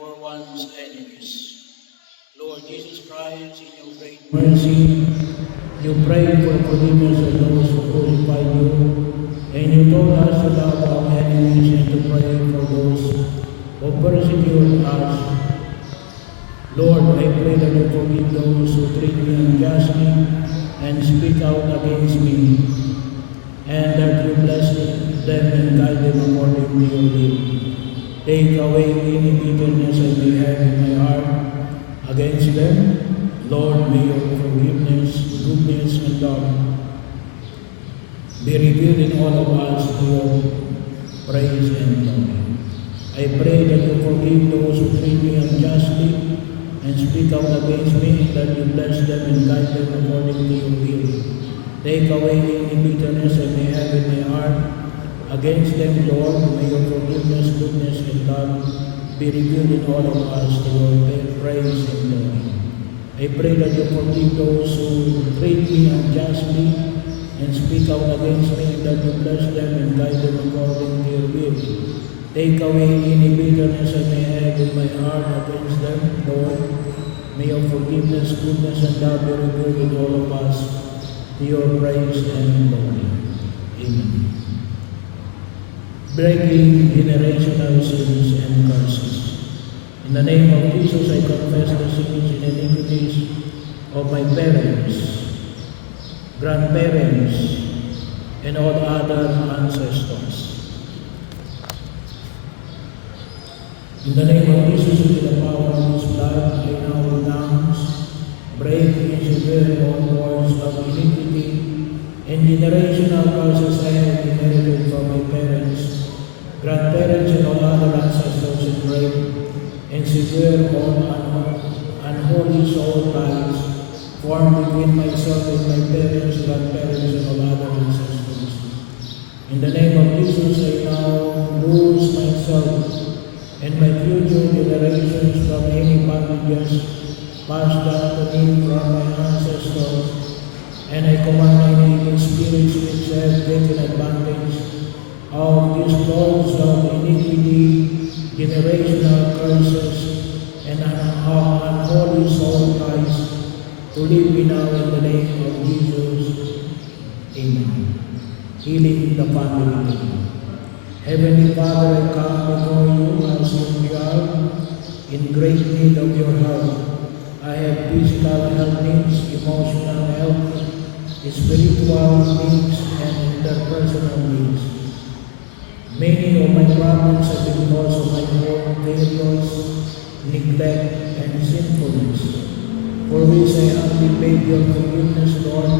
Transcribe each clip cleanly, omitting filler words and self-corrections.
for one's enemies. Lord Jesus Christ, in your great mercy, you prayed for forgiveness of those who crucified you, and you told us to love our enemies and to pray for those who persecute us. Lord, I pray that you forgive those who treat me unjustly and speak out against me, and that you bless them and guide them according to your will. Take away any bitterness I may have in my heart against them. Lord, may your forgiveness, goodness, and love be revealed in all of us to your praise and glory. I pray that you forgive those who treat me unjustly and speak out against me, that you bless them and guide them according to your will. Take away any bitterness I may have in my heart against them, Lord. May your forgiveness, goodness, and love be revealed in all of us to your praise and glory. I pray that you forgive those who treat me unjustly and speak out against me, that you bless them and guide them according to your will. Take away any bitterness I may have in my heart against them, Lord. May your forgiveness, goodness, and love be revealed in all of us to your praise and glory. Amen. Breaking generational sins and curses. In the name of Jesus, I confess the sins and iniquities of my parents, grandparents, and all other ancestors. In the name of Jesus, with the power of His blood, I now renounce, break, and sever all cords of iniquity and generational curses I have inherited from my parents, grandparents, and all other ancestors, and break and sever all unholy soul ties formed between myself and my parents, grandparents, and all other ancestors. In the name of Jesus, I now lose myself and my future generations from any bondages passed down to me from my ancestors, and I command any evil spirits which have taken advantage of these cords of iniquity, generational curses, and unholy soul ties to leave me now in the name of Jesus. Amen. Healing the family tree. Heavenly Father, I come before you as your child in great need of your help. I have physical health needs, emotional health, spiritual needs, and interpersonal needs. Many of my problems are because of my own failures, neglect, and sinfulness, for which I humbly beg your forgiveness, Lord,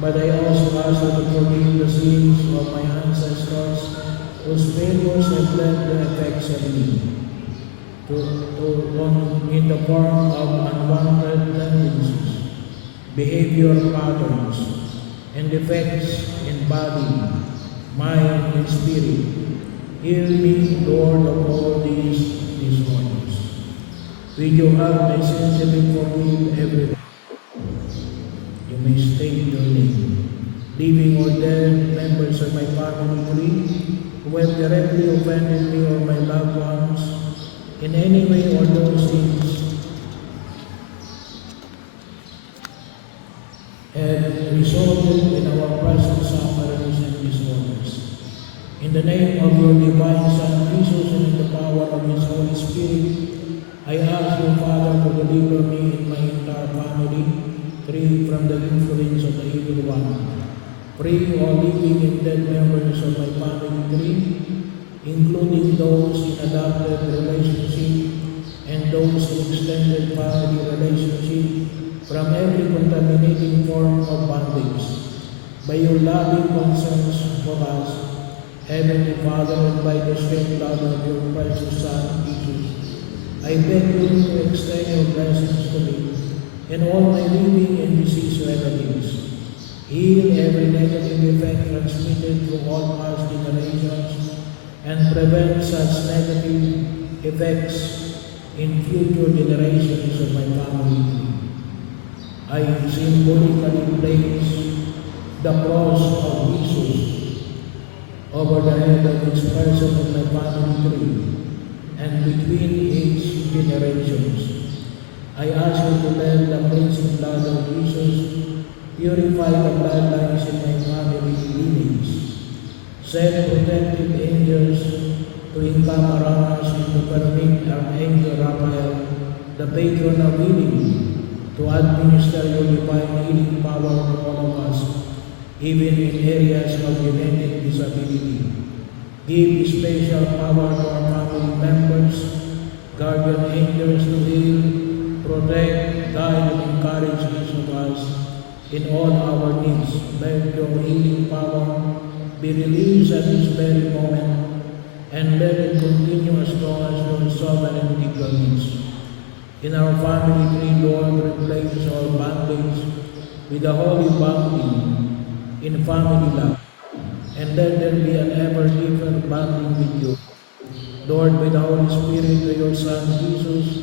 but I also ask that you forgive the sins of my ancestors, whose failures have led the effects of me in the form of unwanted tendencies, behavior patterns, and defects in body, mind, and spirit. Heal me, Lord, of all these disorders. Will you have my sins and forgive everyone? You may state your name. Living or dead members of my family tree who have directly offended me or my loved ones in any way or those things have resulted in our present sufferings and disorders. In the name of your divine Son Jesus and in the power of His Holy Spirit, I ask you, Father, to deliver me and my entire family free from the influence of the evil one. Free all living and dead members of my family tree, including those in adopted relationship and those in extended family relationship, from every contaminating form of bondage. By your loving concerns for us, Heavenly Father, and by the shed blood of your precious Son, Jesus, I beg you to extend your blessings to me and all my living and deceased relatives. Heal every negative effect transmitted through all past generations and prevent such negative effects in future generations of my family. I symbolically place the cross of Jesus over the head of each person in my family tree, and between each generations. I ask you to let the cleansing blood of Jesus purify the bloodlines in my family lineage. Send protective angels to encamp around us and to permit Archangel Raphael, the patron of healing, to administer your divine healing power to all of us, even in areas of genetic disability. Give special power to our family members, guardian angels to heal, protect, guide, and encourage each of us in all our needs. Let your healing power be released at this very moment, and let it continue as long as your sovereignty permits. In our family tree, Lord, replace all bondage with the holy bonding in family love, and let there be an ever deeper bonding with you. Lord, by the Holy Spirit to your Son Jesus,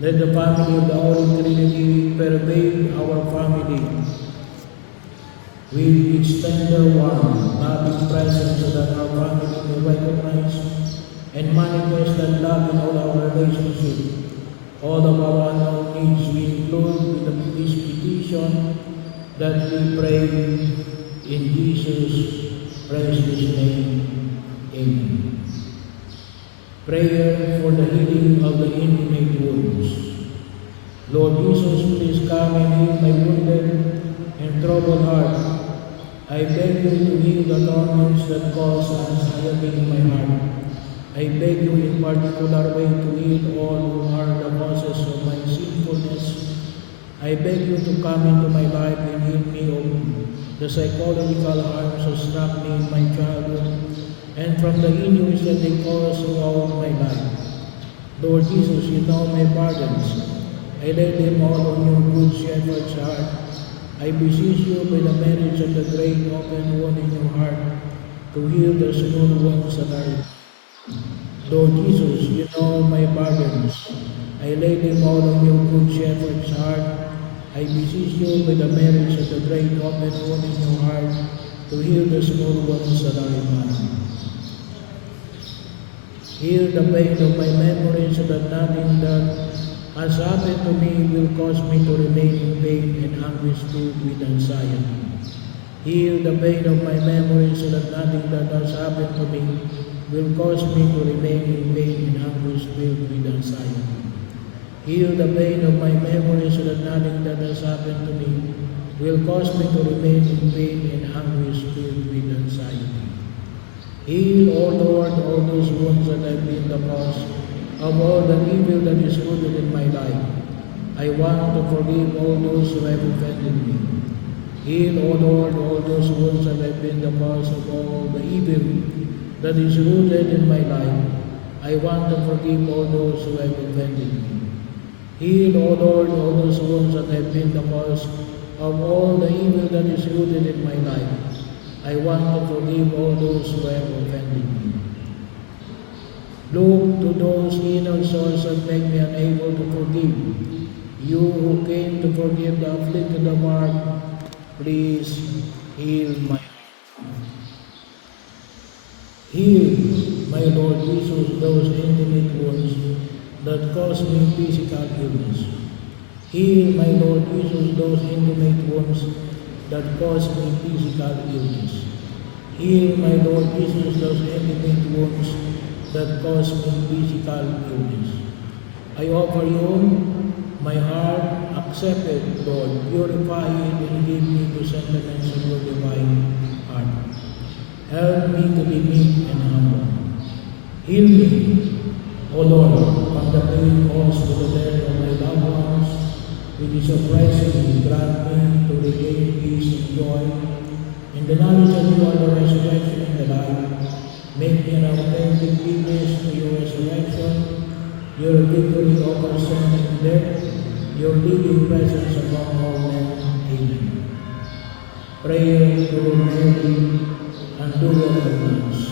let the family of the Holy Trinity pervade our family with its tender warmth, loving presence, so that our family may recognize and manifest that love in all our relationships. All of our unknown needs we include with this petition that we pray in Jesus' precious name. Amen. Prayer for the healing of the intimate wounds. Lord Jesus, please come and heal my wounded and troubled heart. I beg you to heal the torments that cause anxiety in my heart. I beg you in particular way to heal all who are the causes of my sinfulness. I beg you to come into my life and heal me of the psychological harms that struck me in my childhood and from the injuries that they cause throughout my life. Lord Jesus, you know my burdens. I lay them all on your good shepherd's heart. I beseech you by the merits of the great open wound in your heart to heal the small wounds that are. Lord Jesus, you know my burdens. I lay them all on your good shepherd's heart. I beseech you by the merits of the great open wound in your heart to heal the small wounds that are in mine. Heal the pain of my memory so that nothing that has happened to me will cause me to remain in pain and anguish filled with anxiety. Heal the pain of my memory so that nothing that has happened to me will cause me to remain in pain and anguish filled with anxiety. Heal the pain of my memory so that nothing that has happened to me will cause me to remain in pain and anguish filled with anxiety. Heal, O Lord, all those wounds that have been the cause of all the evil that is rooted in my life. I want to forgive all those who have offended me. Heal, O Lord, all those wounds that have been the cause of all the evil that is rooted in my life. I want to forgive all those who have offended me. Heal, O Lord, all those wounds that have been the cause of all the evil that is rooted in my life. I want to forgive all those who have offended me. Look to those inner souls that make me unable to forgive. You who came to forgive the afflicted of heart, please heal my heart. Heal, my Lord Jesus, those intimate wounds that cause me physical illness. Heal, my Lord Jesus, those intimate wounds that cause me physical illness. Heal, my Lord Jesus, those intimate wounds that cause me physical illness. I offer you my heart, accept it, Lord, purify it and give me the sentiments of your divine heart. Help me to be meek and humble. Heal me, O Lord, from the pain caused to the death of my loved ones, which is oppressing. Grant me to regain peace and joy in the knowledge of you are the resurrection and the life. Make me an authentic witness to your resurrection, your victory over sin and death, your living presence among all men. Amen. Prayer to Mary and do of us.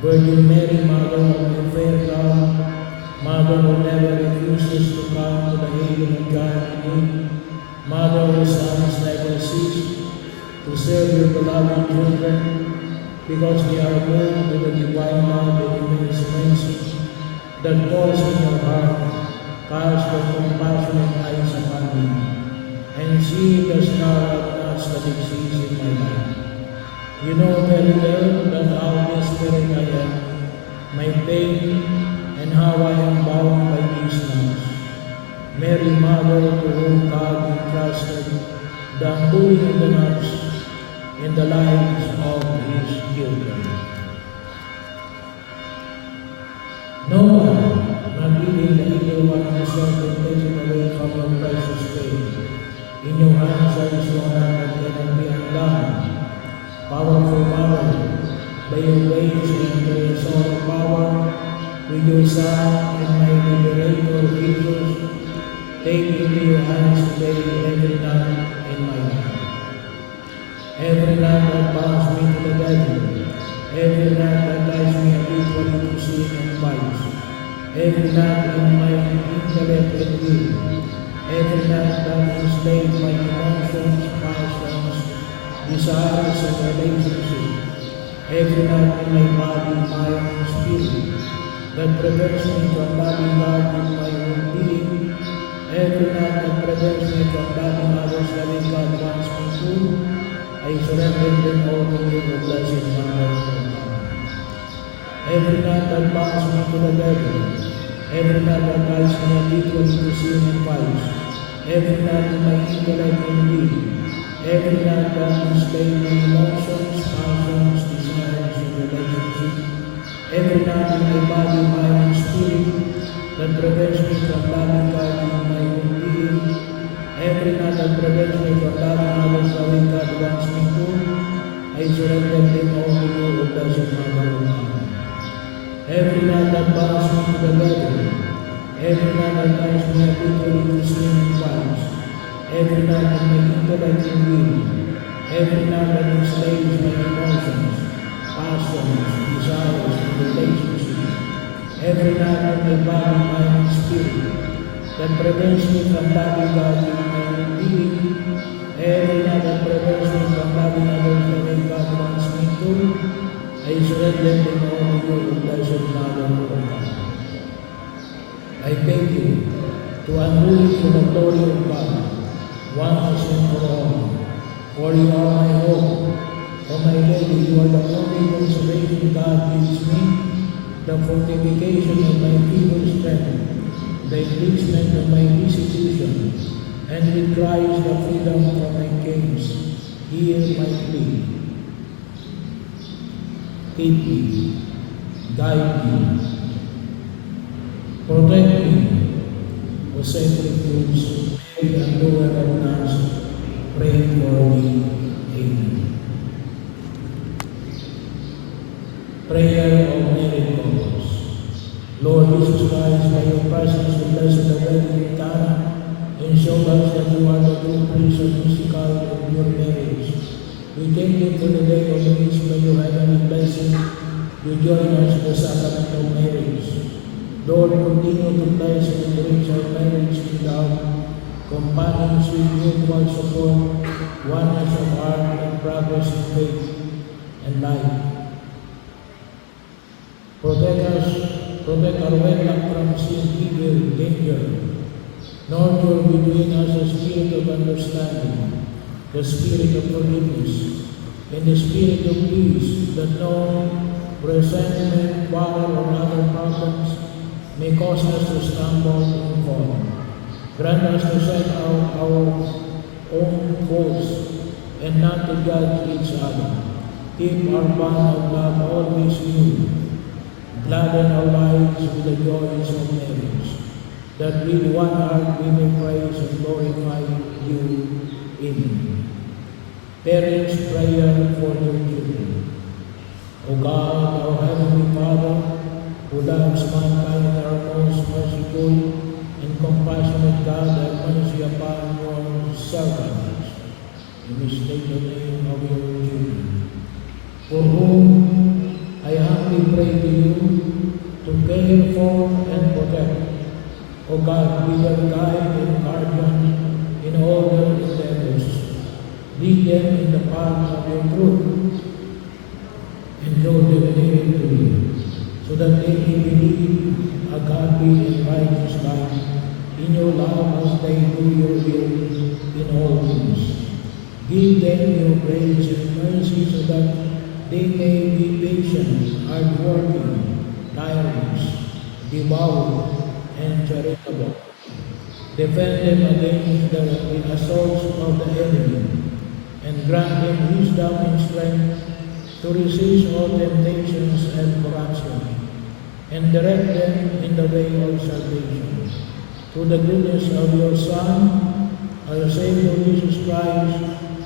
Virgin Mary, Mother of the fair God, Mother who never refuses to come to the aid of a child in need, Mother whose sons never cease to serve your beloved children, because they are moved with the divine love and immense mercy. that dwells in your heart, cast your compassionate eyes upon me, and see the star of nuts that exists in my life. You know very well that how desperate I am, my pain, and how I am bound by these knots. Mary, Mother, to whom God entrusted the undoing of the knots in the lives of His children. No one, not even the evil one himself, will take it away from your precious faith. In your hands there is no hand that cannot be undone. Powerful Mother, by your grace and by your soul of power, with your Son and my Liberator Jesus, take into your hands today every knot in my life. Every knot that binds me to the devil, every knot that ties me habitually to sin and vice, every knot in my intellect and will, every knot that enslaves my emotions, passions, desires, and relationships, every knot in my body, mind, and spirit that prevents me from loving God with my own being, every knot that prevents me from loving others the way God wants me to, I surrender them all to you, O blessed Mother of God. Every knot that binds me to the devil, every knot that ties me habitually to sin and vice, every knot in my intellect and will, every knot that enslaves my emotions, passions, desires, and relationships, every knot in my body, mind, and spirit that prevents me from loving God in my own being, every knot that prevents me from loving others the way God wants me to, I surrender them all to you, O blessed Mother of God. Every knot that binds me to the devil, every knot that ties me habitually to sin and vice, every knot in my intellect and will, every knot that enslaves my emotions, passions, desires, and relationships, every knot in my body, mind, and spirit that prevents me from loving God in my own being, every knot that prevents me from loving others the way God wants me to, I surrender them all to you, O blessed Mother of God. I beg you to undo it to the glory of God, once and for all. For you are my hope. O my Lady, you are the only consolation God gives me, the fortification of my feeble strength, the enrichment of my institution, and with Christ the freedom from my chains. Hear my plea. Keep me, guide me, protect me, O sacred fruits, Mary and Doer of Nuns, pray for me. Amen. Prayer of Miracles. Lord Jesus Christ, by your presence, you blessed the wedding in Cana, and showed us that you are the true Prince of mystical and pure marriage. We thank you for the day of which by your heavenly blessing, you join us in the sacrament of marriage. Lord, continue to bless and enrich our marriage without companionship, mutual support, oneness of heart, and progress in faith and life. Protect our wedlock from sin, evil, danger. Nurture between us a spirit of understanding, the spirit of forgiveness, and the spirit of peace, that no resentment, quarrel, or other problems may cause us to stumble and fall. Grant us to set out our own faults and not to judge each other. Keep our bond of love always new. Gladden our lives with the joys of marriage, that with one heart we may praise and glorify you. Amen. Parents' prayer for their children. O God, our Heavenly Father, who loves mankind and are most merciful and compassionate God, have mercy upon your servants. Imitate the name of your children, for whom I humbly pray to you to care for and protect. O God, be their guide and guardian in all their endeavors. Lead them in the path of your truth, and show them near to you. so that they may believe a godly and righteous life in your love as they do your will in all things. Give them your grace and mercy so that they may be patient, hardworking, tireless, devout, and charitable. Defend them against the assaults of the enemy, and grant them wisdom and strength to resist all temptations and corruption, and direct them in the way of salvation. Through the goodness of your Son, our Savior Jesus Christ,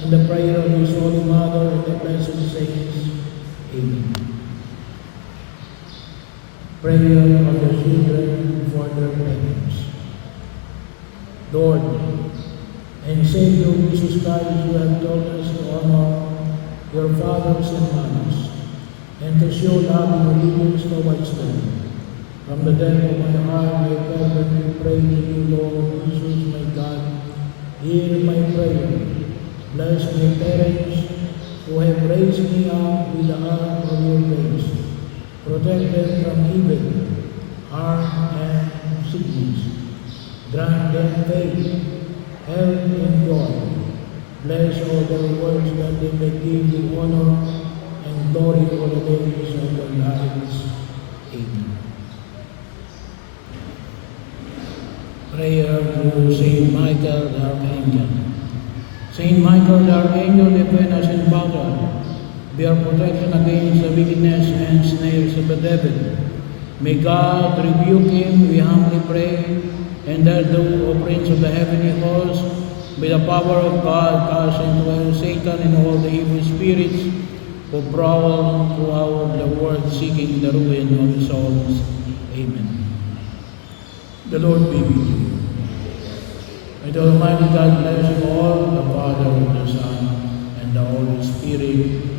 and the prayer of His Holy Mother and the blessed saints. Amen. Prayer of the children for their parents. Lord and Savior Jesus Christ, you have taught us to honor your fathers and mothers, and to show love and obedience towards them. From the depth of my heart, I fervently pray to you, Lord Jesus, my God, hear my prayer. Bless my parents who have raised me up with the arm of your grace. Protect them from evil, harm, and sickness. Grant them faith, health, and joy. Bless all their works that they may give you honor and glory all the days of their lives. Amen. Prayer to Saint Michael the Archangel. Saint Michael the Archangel, defend us in battle. Be our protection against the wickedness and snares of the devil. May God rebuke him, we humbly pray, and that thou, O Prince of the heavenly host, by the power of God, cast into hell Satan and all the evil spirits who prowl throughout the world seeking the ruin of souls. Amen. The Lord be with you. May the Almighty God bless you all, the Father, the Son, and the Holy Spirit.